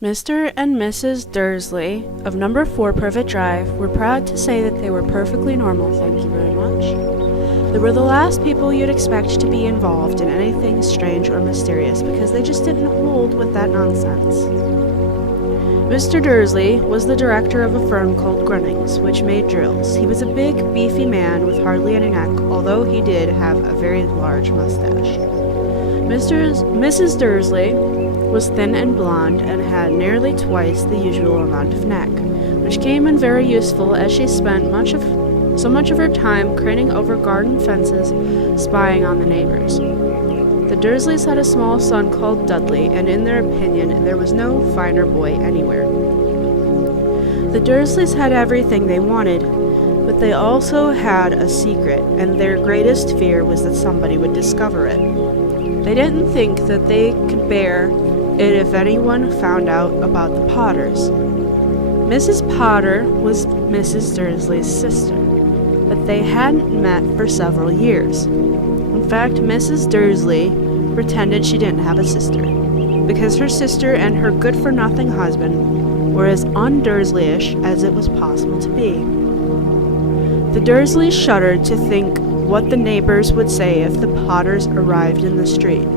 Mr. and Mrs. Dursley of number 4 Privet Drive were proud to say that they were perfectly normal, thank you very much. They were the last people you'd expect to be involved in anything strange or mysterious because they just didn't hold with that nonsense. Mr. Dursley was the director of a firm called Grunnings, which made drills. He was a big, beefy man with hardly any neck, although he did have a very large mustache. Mrs. Dursley was thin and blonde and had nearly twice the usual amount of neck, which came in very useful as she spent so much of her time craning over garden fences, spying on the neighbors. The Dursleys had a small son called Dudley, and in their opinion, there was no finer boy anywhere. The Dursleys had everything they wanted, but they also had a secret, and their greatest fear was that somebody would discover it. They didn't think that they could bear it if anyone found out about the Potters. Mrs. Potter was Mrs. Dursley's sister, but they hadn't met for several years. In fact, Mrs. Dursley pretended she didn't have a sister, because her sister and her good-for-nothing husband were as un-Dursleyish as it was possible to be. The Dursleys shuddered to think what the neighbors would say if the Potters arrived in the street.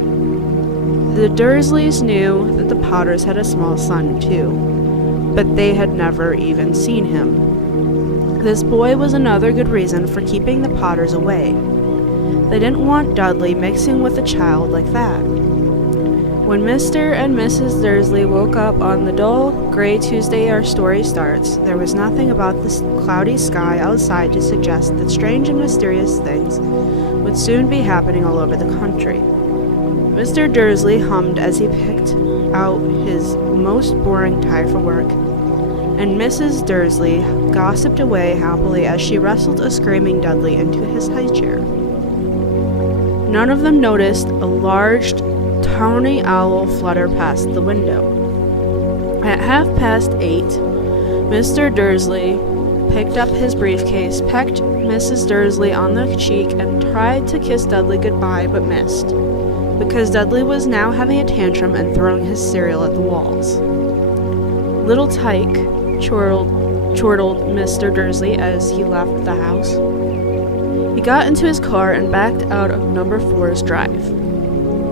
The Dursleys knew that the Potters had a small son, too, but they had never even seen him. This boy was another good reason for keeping the Potters away. They didn't want Dudley mixing with a child like that. When Mr. and Mrs. Dursley woke up on the dull, gray Tuesday our story starts, there was nothing about the cloudy sky outside to suggest that strange and mysterious things would soon be happening all over the country. Mr. Dursley hummed as he picked out his most boring tie for work, and Mrs. Dursley gossiped away happily as she wrestled a screaming Dudley into his high chair. None of them noticed a large tawny owl flutter past the window. At 8:30, Mr. Dursley picked up his briefcase, pecked Mrs. Dursley on the cheek, and tried to kiss Dudley goodbye, but missed, because Dudley was now having a tantrum and throwing his cereal at the walls. Little Tyke chortled Mr. Dursley as he left the house. He got into his car and backed out of number 4's drive.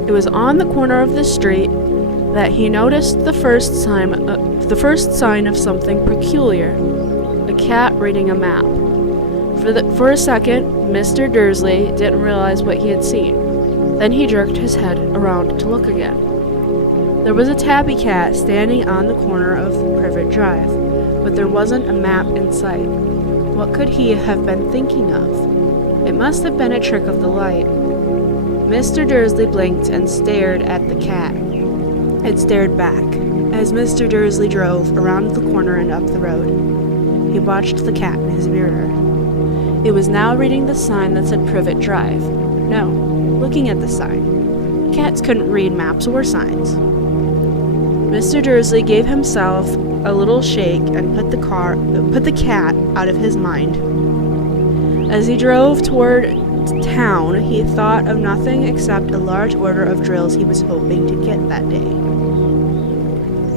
It was on the corner of the street that he noticed the first sign of something peculiar: a cat reading a map. For a second, Mr. Dursley didn't realize what he had seen. Then he jerked his head around to look again. There was a tabby cat standing on the corner of Privet Drive, but there wasn't a map in sight. What could he have been thinking of? It must have been a trick of the light. Mr. Dursley blinked and stared at the cat. It stared back as Mr. Dursley drove around the corner and up the road. He watched the cat in his mirror. It was now reading the sign that said Privet Drive. No, looking at the sign. Cats couldn't read maps or signs. Mr. Dursley gave himself a little shake and put the cat out of his mind. As he drove toward town, he thought of nothing except a large order of drills he was hoping to get that day.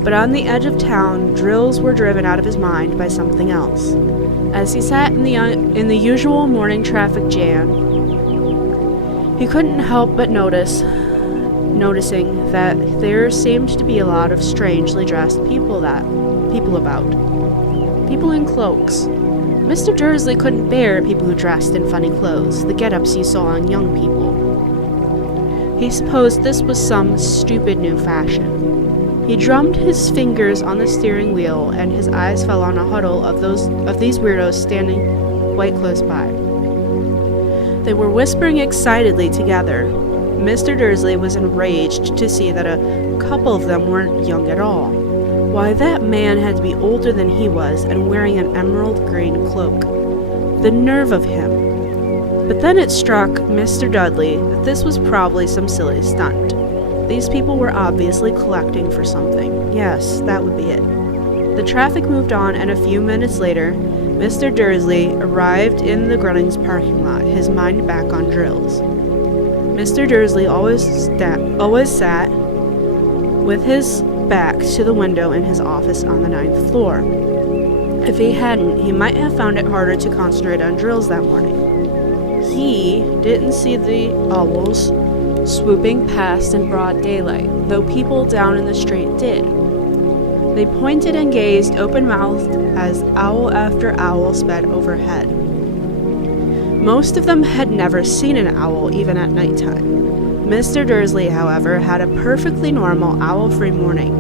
But on the edge of town, drills were driven out of his mind by something else. As he sat in the usual morning traffic jam, he couldn't help but noticing that there seemed to be a lot of strangely dressed people about. People in cloaks. Mr. Dursley couldn't bear people who dressed in funny clothes, the get-ups he saw on young people. He supposed this was some stupid new fashion. He drummed his fingers on the steering wheel, and his eyes fell on a huddle of these weirdos standing quite close by. They were whispering excitedly together. Mr. Dursley was enraged to see that a couple of them weren't young at all. Why, that man had to be older than he was and wearing an emerald green cloak. The nerve of him! But then it struck Mr. Dudley that this was probably some silly stunt. These people were obviously collecting for something. Yes, that would be it. The traffic moved on, and a few minutes later, Mr. Dursley arrived in the Grunnings parking lot, his mind back on drills. Mr. Dursley always sat with his back to the window in his office on the 9th floor. If he hadn't, he might have found it harder to concentrate on drills that morning. He didn't see the owls swooping past in broad daylight, though people down in the street did. They pointed and gazed open-mouthed as owl after owl sped overhead. Most of them had never seen an owl, even at nighttime. Mr. Dursley, however, had a perfectly normal owl-free morning.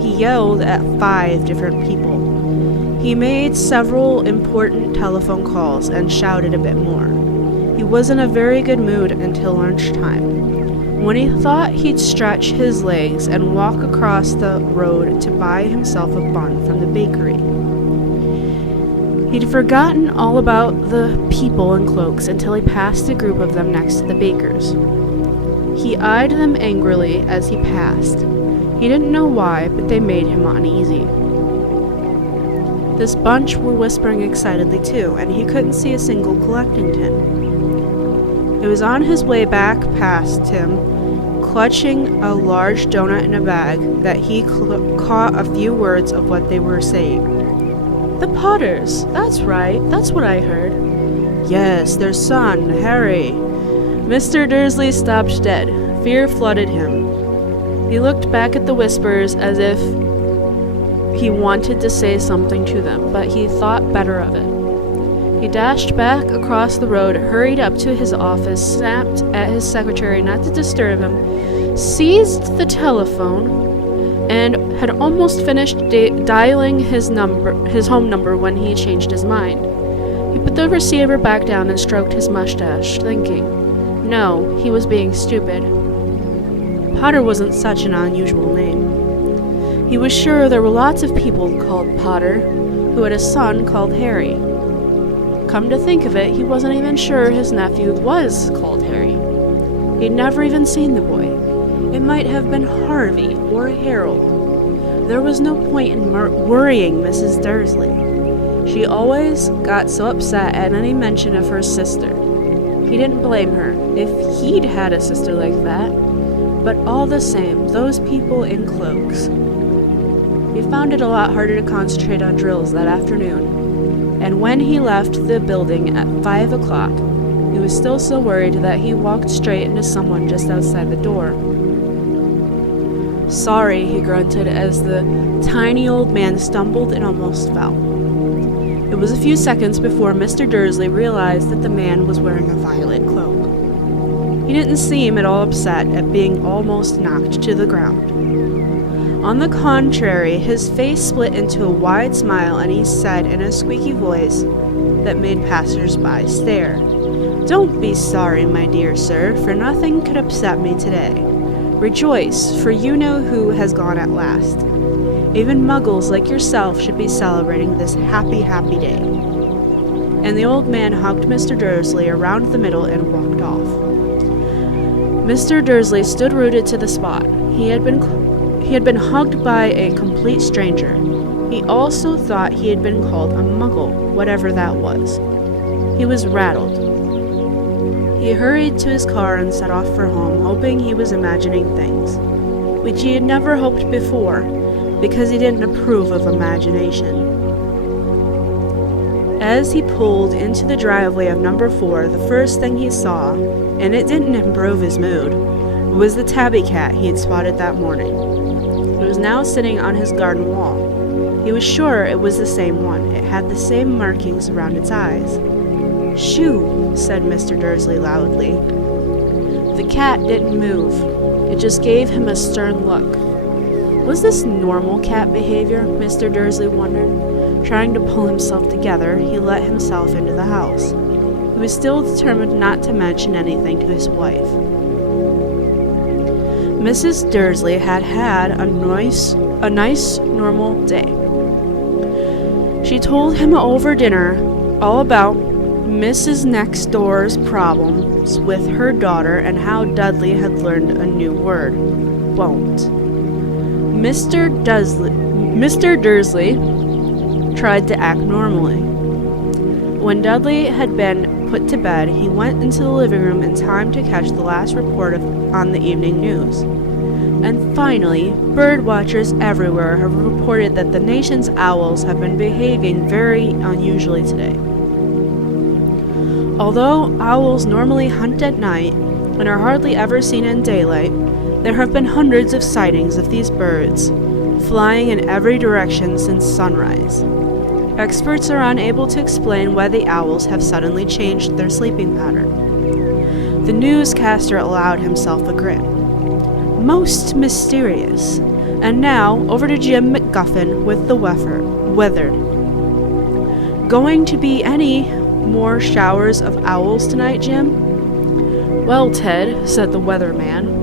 He yelled at 5 different people. He made several important telephone calls and shouted a bit more. He was in a very good mood until lunchtime, when he thought he'd stretch his legs and walk across the road to buy himself a bun from the bakery. He'd forgotten all about the people in cloaks until he passed a group of them next to the bakers. He eyed them angrily as he passed. He didn't know why, but they made him uneasy. This bunch were whispering excitedly too, and he couldn't see a single collecting tin. It was on his way back past him, clutching a large donut in a bag, that he caught a few words of what they were saying. "The Potters! That's right, that's what I heard." "Yes, their son, Harry." Mr. Dursley stopped dead. Fear flooded him. He looked back at the whispers as if he wanted to say something to them, but he thought better of it. He dashed back across the road, hurried up to his office, snapped at his secretary not to disturb him, seized the telephone, and had almost finished dialing his home number when he changed his mind. He put the receiver back down and stroked his mustache, thinking, no, he was being stupid. Potter wasn't such an unusual name. He was sure there were lots of people called Potter who had a son called Harry. Come to think of it, he wasn't even sure his nephew was called Harry. He'd never even seen the boy. It might have been Harvey or Harold. There was no point in worrying Mrs. Dursley. She always got so upset at any mention of her sister. He didn't blame her if he'd had a sister like that, but all the same, those people in cloaks. He found it a lot harder to concentrate on drills that afternoon, and when he left the building at 5 o'clock, he was still so worried that he walked straight into someone just outside the door. "Sorry," he grunted as the tiny old man stumbled and almost fell. It was a few seconds before Mr. Dursley realized that the man was wearing a violet cloak. He didn't seem at all upset at being almost knocked to the ground. On the contrary, his face split into a wide smile, and he said in a squeaky voice that made passers-by stare, "Don't be sorry, my dear sir, for nothing could upset me today. Rejoice, for you know who has gone at last. Even muggles like yourself should be celebrating this happy, happy day." And the old man hugged Mr. Dursley around the middle and walked off. Mr. Dursley stood rooted to the spot. He had been hugged by a complete stranger. He also thought he had been called a muggle, whatever that was. He was rattled. He hurried to his car and set off for home, hoping he was imagining things, which he had never hoped before, because he didn't approve of imagination. As he pulled into the driveway of number 4, the first thing he saw, and it didn't improve his mood, was the tabby cat he had spotted that morning. It was now sitting on his garden wall. He was sure it was the same one. It had the same markings around its eyes. "Shoo!" said Mr. Dursley loudly. The cat didn't move. It just gave him a stern look. Was this normal cat behavior? Mr. Dursley wondered. Trying to pull himself together, he let himself into the house. He was still determined not to mention anything to his wife. Mrs. Dursley had a nice, normal day. She told him over dinner all about Mrs. Next Door's problems with her daughter and how Dudley had learned a new word, won't. Mr. Dursley tried to act normally. When Dudley had been put to bed, he went into the living room in time to catch the last report on the evening news. And finally, bird watchers everywhere have reported that the nation's owls have been behaving very unusually today. Although owls normally hunt at night and are hardly ever seen in daylight, there have been hundreds of sightings of these birds, flying in every direction since sunrise. Experts are unable to explain why the owls have suddenly changed their sleeping pattern. The newscaster allowed himself a grin. Most mysterious. And now, over to Jim McGuffin with the weather. Going to be any more showers of owls tonight, Jim? Well, Ted, said the weatherman,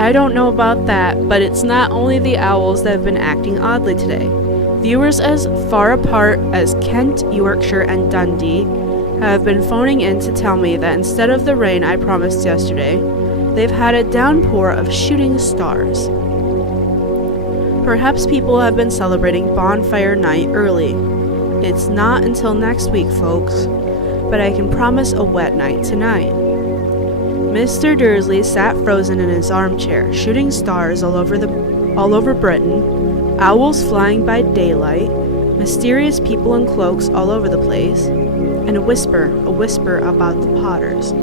I don't know about that, but it's not only the owls that have been acting oddly today. Viewers as far apart as Kent, Yorkshire, and Dundee have been phoning in to tell me that instead of the rain I promised yesterday, they've had a downpour of shooting stars. Perhaps people have been celebrating bonfire night early. It's not until next week, folks, but I can promise a wet night tonight. Mr. Dursley sat frozen in his armchair, shooting stars all over Britain, owls flying by daylight, mysterious people in cloaks all over the place, and a whisper about the Potters.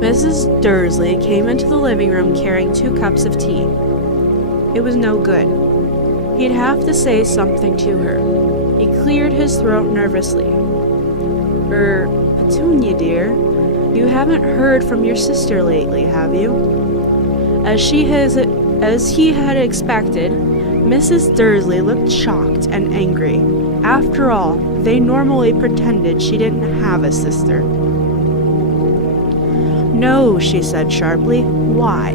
Mrs. Dursley came into the living room carrying 2 cups of tea. It was no good. He'd have to say something to her. He cleared his throat nervously. Petunia, dear, you haven't heard from your sister lately, have you? As he had expected, Mrs. Dursley looked shocked and angry. After all, they normally pretended she didn't have a sister. No, she said sharply. Why?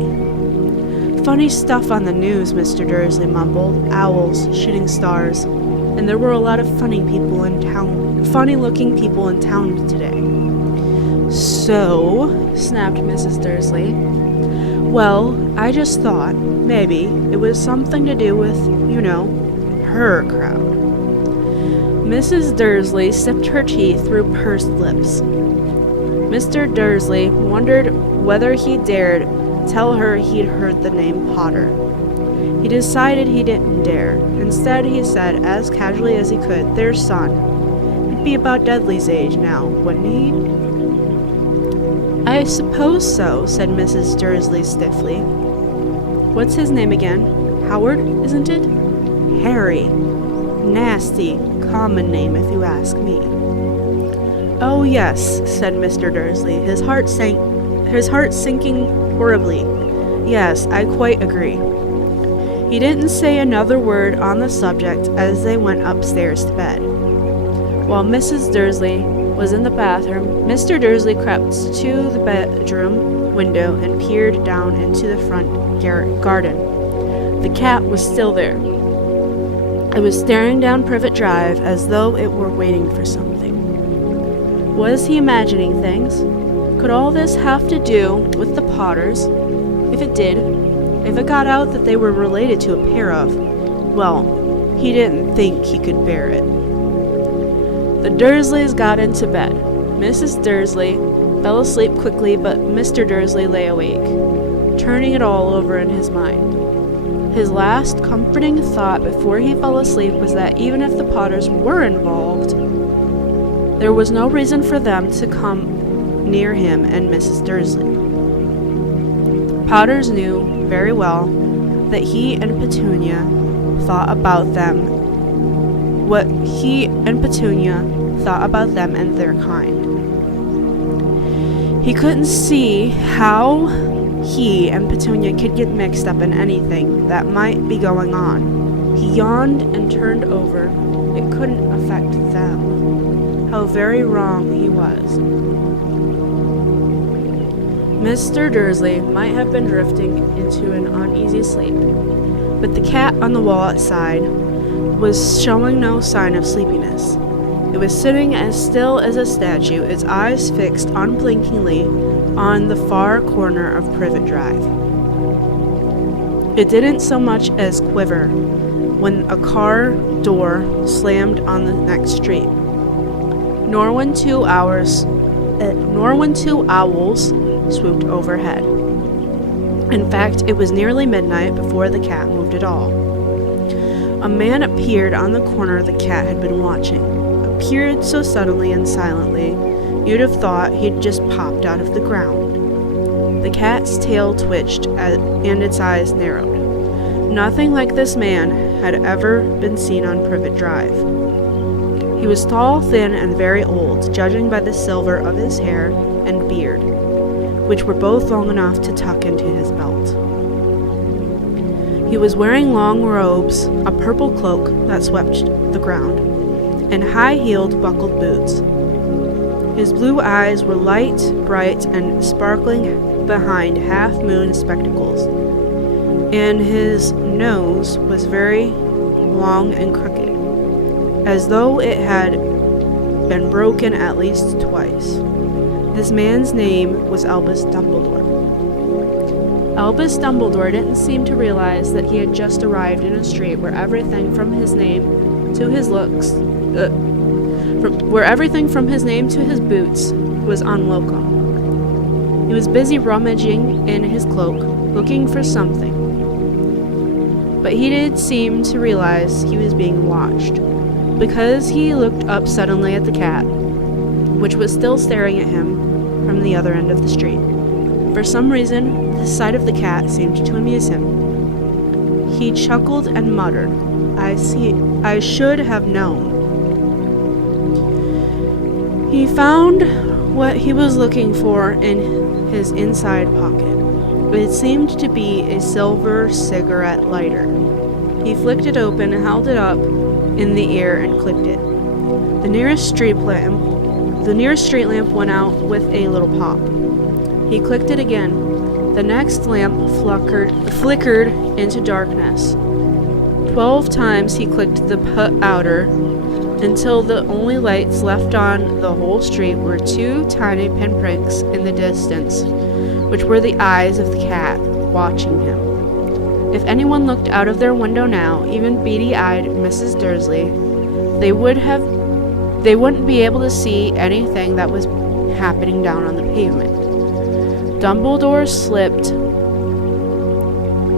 Funny stuff on the news, Mr. Dursley mumbled. Owls, shooting stars. And there were a lot of funny-looking people in town today. So, snapped Mrs. Dursley. Well, I just thought, maybe, it was something to do with, her crowd. Mrs. Dursley sipped her tea through pursed lips. Mr. Dursley wondered whether he dared tell her he'd heard the name Potter. He decided he didn't dare. Instead, he said, as casually as he could, their son. He'd be about Dudley's age now, wouldn't he? I suppose so, said Mrs. Dursley stiffly. What's his name again? Howard, isn't it? Harry. Nasty, common name if you ask me. Oh yes, said Mr. Dursley, his heart sinking horribly. Yes, I quite agree. He didn't say another word on the subject as they went upstairs to bed. While Mrs. Dursley was in the bathroom, Mr. Dursley crept to the bedroom window and peered down into the front garden. The cat was still there. It was staring down Privet Drive as though it were waiting for something. Was he imagining things? Could all this have to do with the Potters? If it did, if it got out that they were related to a pair of, well, he didn't think he could bear it. The Dursleys got into bed. Mrs. Dursley fell asleep quickly, but Mr. Dursley lay awake, turning it all over in his mind. His last comforting thought before he fell asleep was that even if the Potters were involved, there was no reason for them to come near him and Mrs. Dursley. The Potters knew very well that he and Petunia thought about them, what he and Petunia thought about them and their kind. He couldn't see how he and Petunia could get mixed up in anything that might be going on. He yawned and turned over. It couldn't affect them. How very wrong he was. Mr. Dursley might have been drifting into an uneasy sleep, but the cat on the wall outside was showing no sign of sleepiness. It was sitting as still as a statue, its eyes fixed unblinkingly on the far corner of Privet Drive. It didn't so much as quiver when a car door slammed on the next street, nor when two owls swooped overhead. In fact, it was nearly midnight before the cat moved at all. A man appeared on the corner the cat had been watching. Appeared so suddenly and silently, you'd have thought he'd just popped out of the ground. The cat's tail twitched and its eyes narrowed. Nothing like this man had ever been seen on Privet Drive. He was tall, thin, and very old, judging by the silver of his hair and beard, which were both long enough to tuck into his belt. He was wearing long robes, a purple cloak that swept the ground, and high-heeled buckled boots. His blue eyes were light, bright, and sparkling behind half-moon spectacles, and his nose was very long and crooked, as though it had been broken at least twice. This man's name was Albus Dumbledore. Albus Dumbledore didn't seem to realize that he had just arrived in a street where everything from his name to his boots was unwelcome. He was busy rummaging in his cloak, looking for something. But he did seem to realize he was being watched, because he looked up suddenly at the cat, which was still staring at him from the other end of the street. For some reason, the sight of the cat seemed to amuse him. He chuckled and muttered, I should have known." He found what he was looking for in his inside pocket. It seemed to be a silver cigarette lighter. He flicked it open and held it up in the air and clicked it. The nearest street lamp went out with a little pop. He clicked it again. The next lamp flickered into darkness. 12 times he clicked the outer until the only lights left on the whole street were 2 tiny pinpricks in the distance, which were the eyes of the cat watching him. If anyone looked out of their window now, even beady-eyed Mrs. Dursley, they wouldn't be able to see anything that was happening down on the pavement. Dumbledore slipped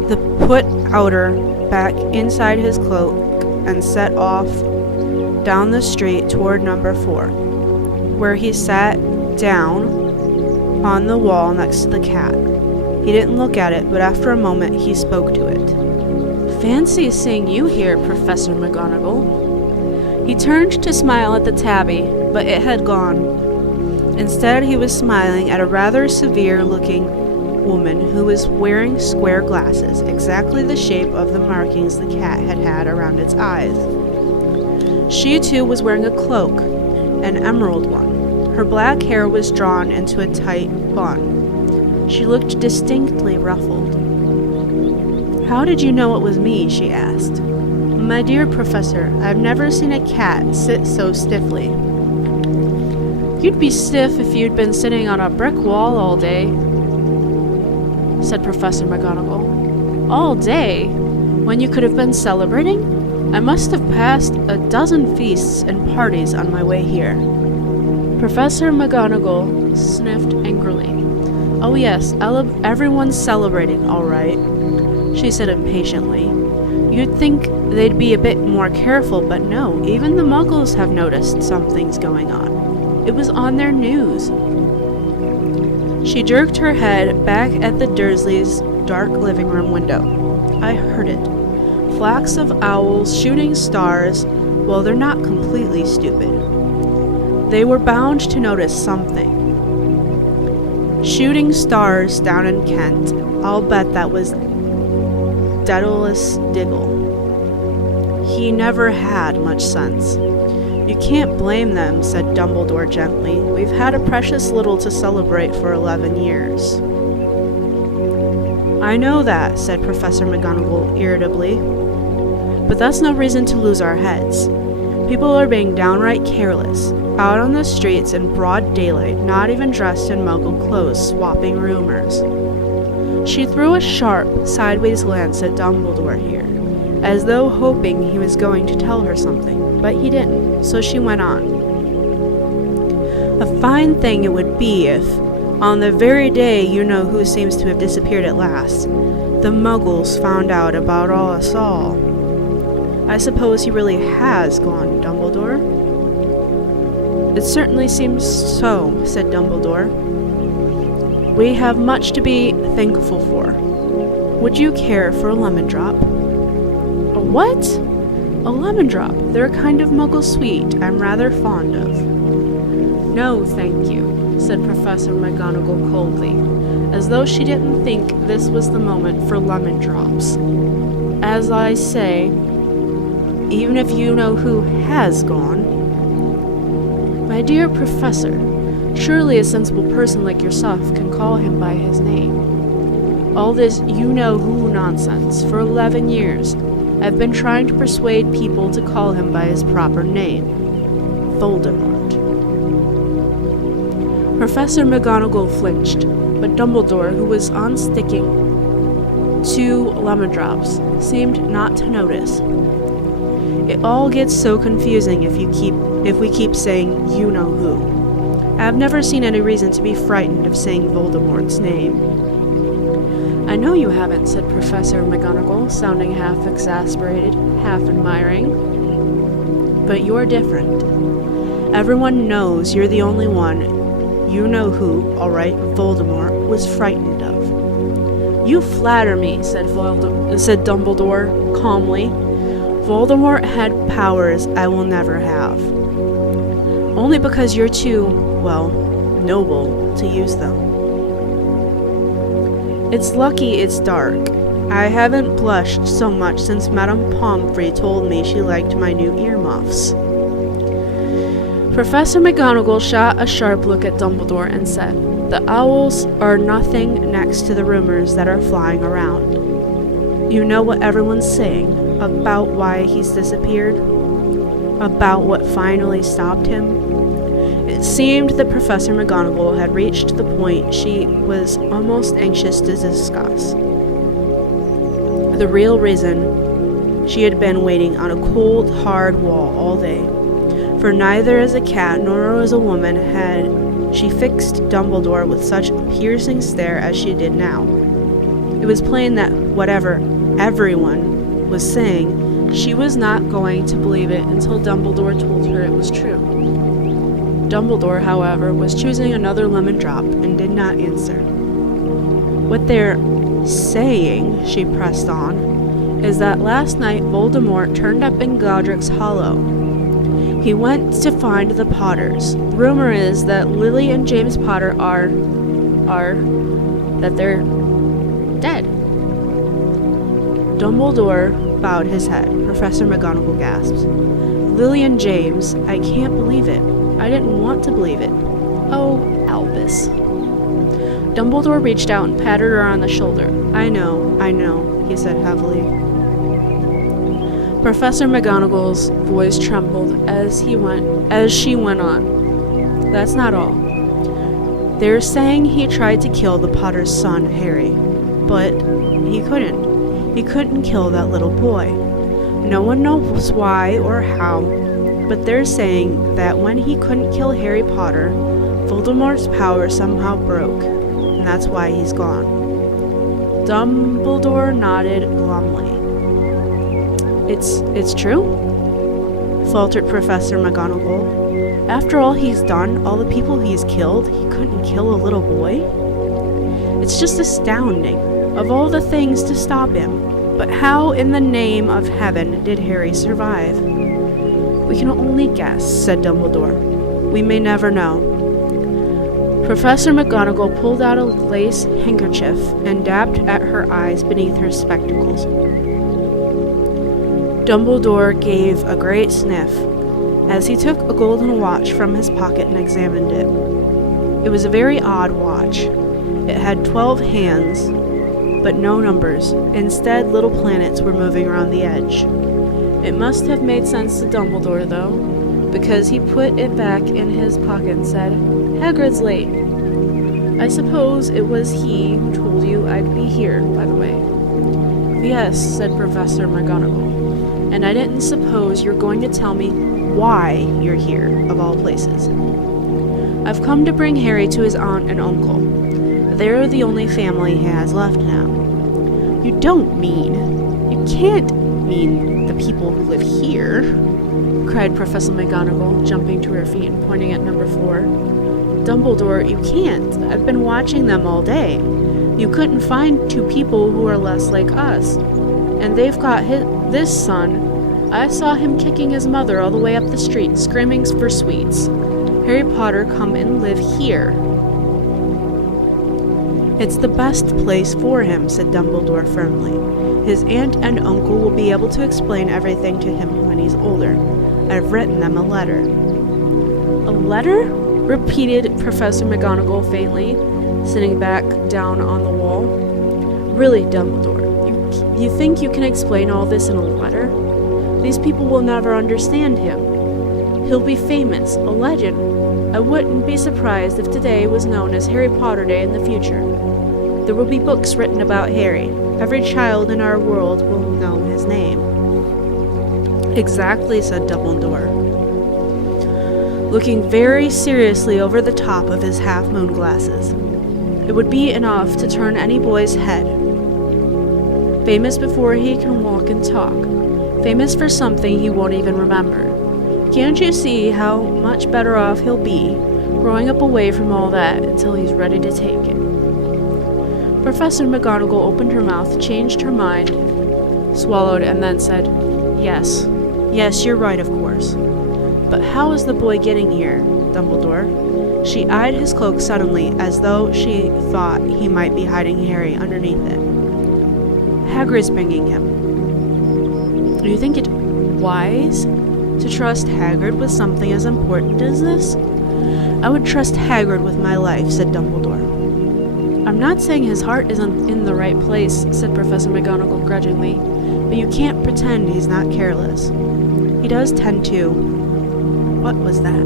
the put outer back inside his cloak and set off down the street toward number 4, where he sat down on the wall next to the cat. He didn't look at it, but after a moment he spoke to it. "Fancy seeing you here, Professor McGonagall." He turned to smile at the tabby, but it had gone. Instead, he was smiling at a rather severe-looking woman who was wearing square glasses, exactly the shape of the markings the cat had had around its eyes. She, too, was wearing a cloak, an emerald one. Her black hair was drawn into a tight bun. She looked distinctly ruffled. "How did you know it was me?" she asked. "My dear Professor, I've never seen a cat sit so stiffly." "You'd be stiff if you'd been sitting on a brick wall all day," said Professor McGonagall. "All day? When you could have been celebrating? I must have passed a dozen feasts and parties on my way here." Professor McGonagall sniffed angrily. "Oh yes, everyone's celebrating, all right," she said impatiently. "You'd think they'd be a bit more careful, but no, even the Muggles have noticed something's going on. It was on their news." She jerked her head back at the Dursleys' dark living room window. "I heard it. Flocks of owls shooting stars. Well, they're not completely stupid. They were bound to notice something. Shooting stars down in Kent. I'll bet that was Daedalus Diggle. He never had much sense." "You can't blame them," said Dumbledore gently. "We've had a precious little to celebrate for 11 years. "I know that," said Professor McGonagall irritably. "But that's no reason to lose our heads. People are being downright careless, out on the streets in broad daylight, not even dressed in Muggle clothes, swapping rumors." She threw a sharp, sideways glance at Dumbledore here, as though hoping he was going to tell her something, but he didn't, so she went on. "A fine thing it would be if, On the very day you-know-who seems to have disappeared at last, the Muggles found out about us all. I suppose he really has gone, Dumbledore? It certainly seems so, said Dumbledore. We have much to be thankful for. Would you care for a lemon drop? A what? A lemon drop. They're a kind of Muggle sweet I'm rather fond of. No, thank you, said Professor McGonagall coldly, as though she didn't think this was the moment for lemon drops. As I say, even if you-know-who has gone. My dear Professor, surely a sensible person like yourself can call him by his name. All this you-know-who nonsense. For 11 years, I've been trying to persuade people to call him by his proper name. Voldemort. Professor McGonagall flinched, but Dumbledore, who was unsticking 2 lemon drops, seemed not to notice. It all gets so confusing if we keep saying you-know-who. I've never seen any reason to be frightened of saying Voldemort's name. I know you haven't, said Professor McGonagall, sounding half exasperated, half admiring. But you're different. Everyone knows you're the only one you-know-who, all right, Voldemort, was frightened of. You flatter me, said Dumbledore calmly. Voldemort had powers I will never have. Only because you're too, well, noble to use them. It's lucky it's dark. I haven't blushed so much since Madame Pomfrey told me she liked my new earmuffs. Professor McGonagall shot a sharp look at Dumbledore and said, The owls are nothing next to the rumors that are flying around. You know what everyone's saying about why he's disappeared? About what finally stopped him? It seemed that Professor McGonagall had reached the point she was almost anxious to discuss. The real reason she had been waiting on a cold, hard wall all day. For neither as a cat nor as a woman had she fixed Dumbledore with such a piercing stare as she did now. It was plain that whatever everyone was saying, she was not going to believe it until Dumbledore told her it was true. Dumbledore, however, was choosing another lemon drop and did not answer. What they're saying, she pressed on, is that last night Voldemort turned up in Godric's Hollow. He went to find the Potters. The rumor is that Lily and James Potter that they're dead. Dumbledore bowed his head. Professor McGonagall gasped. Lily and James, I can't believe it. I didn't want to believe it. Oh, Albus. Dumbledore reached out and patted her on the shoulder. I know, he said heavily. Professor McGonagall's voice trembled as she went on. That's not all. They're saying he tried to kill the Potter's son, Harry, but he couldn't. He couldn't kill that little boy. No one knows why or how, but they're saying that when he couldn't kill Harry Potter, Voldemort's power somehow broke, and that's why he's gone. Dumbledore nodded glumly. It's true? Faltered Professor McGonagall. After all he's done, all the people he's killed, he couldn't kill a little boy? It's just astounding, of all the things to stop him. But how in the name of heaven did Harry survive? We can only guess, said Dumbledore. We may never know. Professor McGonagall pulled out a lace handkerchief and dabbed at her eyes beneath her spectacles. Dumbledore gave a great sniff as he took a golden watch from his pocket and examined it. It was a very odd watch. It had 12 hands, but no numbers. Instead, little planets were moving around the edge. It must have made sense to Dumbledore, though, because he put it back in his pocket and said, Hagrid's late. I suppose it was he who told you I'd be here, by the way. Yes, said Professor McGonagall. And I didn't suppose you're going to tell me why you're here, of all places. I've come to bring Harry to his aunt and uncle. They're the only family he has left now. You can't mean the people who live here, cried Professor McGonagall, jumping to her feet and pointing at number 4. Dumbledore, you can't. I've been watching them all day. You couldn't find 2 people who are less like us. And they've got this son. I saw him kicking his mother all the way up the street, screaming for sweets. Harry Potter, come and live here. It's the best place for him, said Dumbledore firmly. His aunt and uncle will be able to explain everything to him when he's older. I've written them a letter. A letter? Repeated Professor McGonagall faintly, sitting back down on the wall. Really, Dumbledore, you think you can explain all this in a letter? These people will never understand him. He'll be famous, a legend. I wouldn't be surprised if today was known as Harry Potter Day in the future. There will be books written about Harry. Every child in our world will know his name. Exactly, said Dumbledore, looking very seriously over the top of his half-moon glasses. It would be enough to turn any boy's head. Famous before he can walk and talk. Famous for something he won't even remember. Can't you see how much better off he'll be growing up away from all that until he's ready to take it? Professor McGonagall opened her mouth, changed her mind, swallowed, and then said, Yes, you're right, of course. But how is the boy getting here, Dumbledore? She eyed his cloak suddenly, as though she thought he might be hiding Harry underneath it. Hagrid's bringing him. Do you think it wise to trust Hagrid with something as important as this? I would trust Hagrid with my life, said Dumbledore. I'm not saying his heart isn't in the right place, said Professor McGonagall grudgingly, but you can't pretend he's not careless. He does tend to. What was that?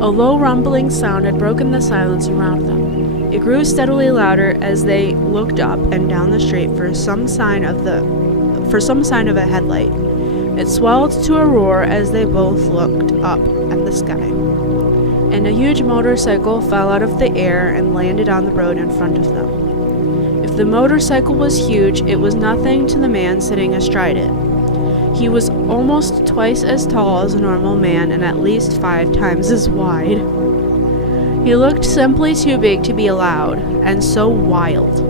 A low rumbling sound had broken the silence around them. It grew steadily louder as they looked up and down the street for some sign of a headlight. It swelled to a roar as they both looked up at the sky. And a huge motorcycle fell out of the air and landed on the road in front of them. If the motorcycle was huge, it was nothing to the man sitting astride it. He was almost twice as tall as a normal man and at least 5 times as wide. He looked simply too big to be allowed, and so wild.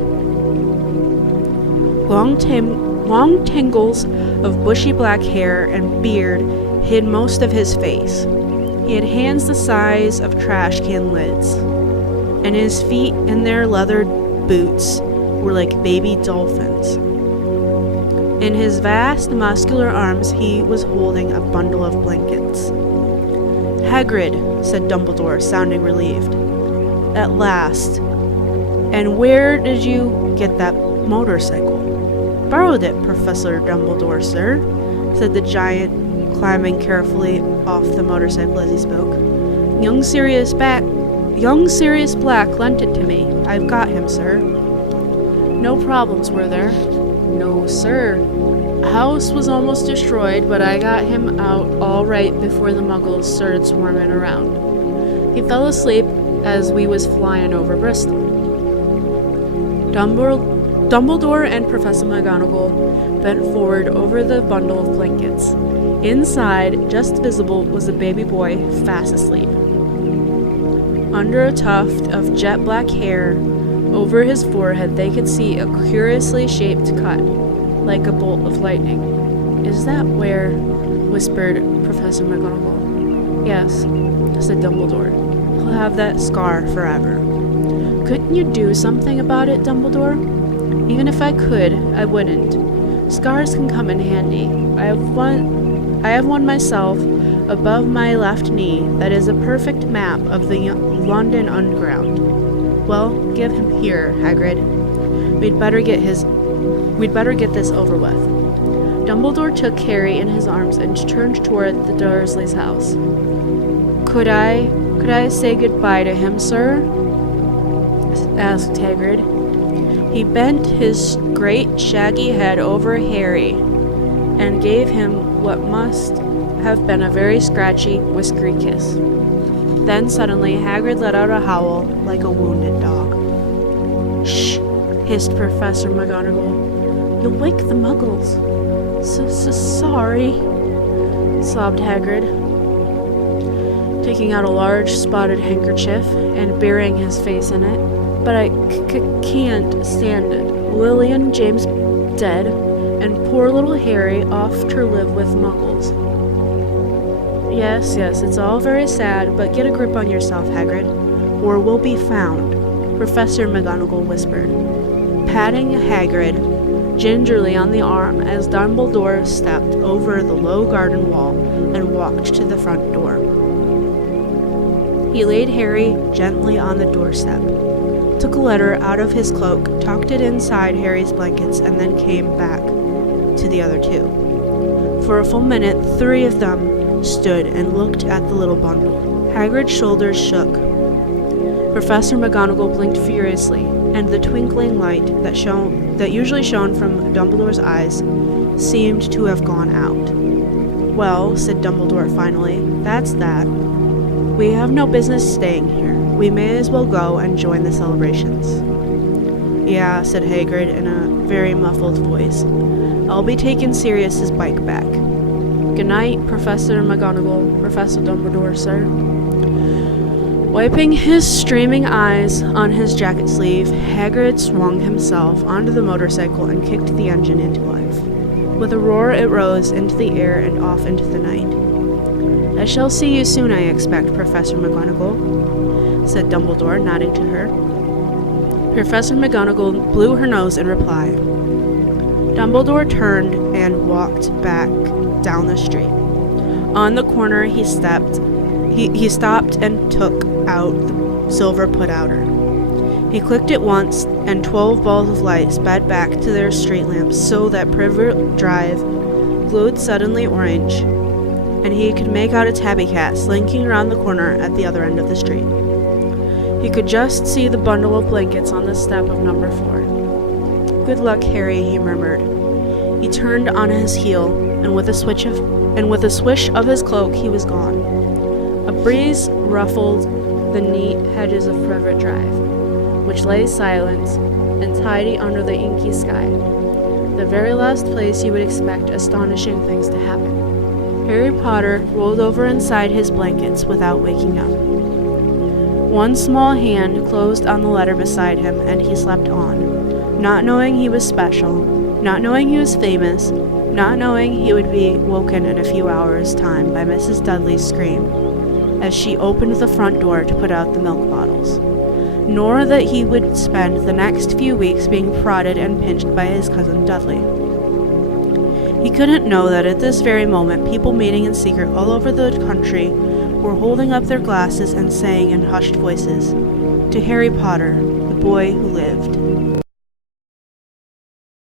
Long tangles of bushy black hair and beard hid most of his face. He had hands the size of trash can lids, and his feet in their leather boots were like baby dolphins. In his vast, muscular arms he was holding a bundle of blankets. Hagrid, said Dumbledore, sounding relieved. At last. And where did you get that motorcycle? Borrowed it, Professor Dumbledore, sir, said the giant, climbing carefully off the motorcycle as he spoke. Young Sirius Black lent it to me. I've got him, sir. No problems, were there? No, sir. The house was almost destroyed, but I got him out all right before the muggles started swarming around. He fell asleep as we was flying over Bristol. Dumbledore and Professor McGonagall bent forward over the bundle of blankets. Inside, just visible, was a baby boy fast asleep. Under a tuft of jet black hair over his forehead, they could see a curiously shaped cut, like a bolt of lightning. Is that where? Whispered Professor McGonagall. Yes, said Dumbledore. He'll have that scar forever. Couldn't you do something about it, Dumbledore? Even if I could, I wouldn't. Scars can come in handy. I have one myself above my left knee that is a perfect map of the London Underground. Well, give him here, Hagrid. We'd better get this over with. Dumbledore took Harry in his arms and turned toward the Dursleys' house. Could I say goodbye to him, sir? Asked Hagrid. He bent his great shaggy head over Harry and gave him what must have been a very scratchy, whiskery kiss. Then suddenly Hagrid let out a howl like a wounded dog. "Shh," hissed Professor McGonagall. "You'll wake the muggles." Sorry," sobbed Hagrid, taking out a large spotted handkerchief and burying his face in it. "But I can't stand it. Lily and James dead, and poor little Harry off to live with muggles." Yes, it's all very sad, but get a grip on yourself, Hagrid, or we'll be found," Professor McGonagall whispered, patting Hagrid gingerly on the arm as Dumbledore stepped over the low garden wall and walked to the front door. He laid Harry gently on the doorstep, took a letter out of his cloak, tucked it inside Harry's blankets, and then came back to the other two. For a full minute, 3 of them stood and looked at the little bundle. Hagrid's shoulders shook. Professor McGonagall blinked furiously, and the twinkling light that usually shone from Dumbledore's eyes seemed to have gone out. "Well," said Dumbledore finally, "that's that. We have no business staying here. We may as well go and join the celebrations." "Yeah," said Hagrid in a very muffled voice. "I'll be taking Sirius's bike back." "Good night, Professor McGonagall, Professor Dumbledore, sir." Wiping his streaming eyes on his jacket sleeve, Hagrid swung himself onto the motorcycle and kicked the engine into life. With a roar, it rose into the air and off into the night. "I shall see you soon, I expect, Professor McGonagall," said Dumbledore, nodding to her. Professor McGonagall blew her nose in reply. Dumbledore turned and walked back down the street. On the corner, he stopped and took out the silver put-outer. He clicked it once, and 12 balls of light sped back to their street lamps so that Privet Drive glowed suddenly orange, and he could make out a tabby cat slinking around the corner at the other end of the street. He could just see the bundle of blankets on the step of number 4. "Good luck, Harry," he murmured. He turned on his heel, and with a swish of his cloak, he was gone. A breeze ruffled the neat hedges of Privet Drive, which lay silent and tidy under the inky sky, the very last place you would expect astonishing things to happen. Harry Potter rolled over inside his blankets without waking up. One small hand closed on the letter beside him, and he slept on, not knowing he was special, not knowing he was famous, not knowing he would be woken in a few hours' time by Mrs. Dudley's scream as she opened the front door to put out the milk bottles, nor that he would spend the next few weeks being prodded and pinched by his cousin Dudley. He couldn't know that at this very moment people meeting in secret all over the country were holding up their glasses and saying in hushed voices, "To Harry Potter, the boy who lived."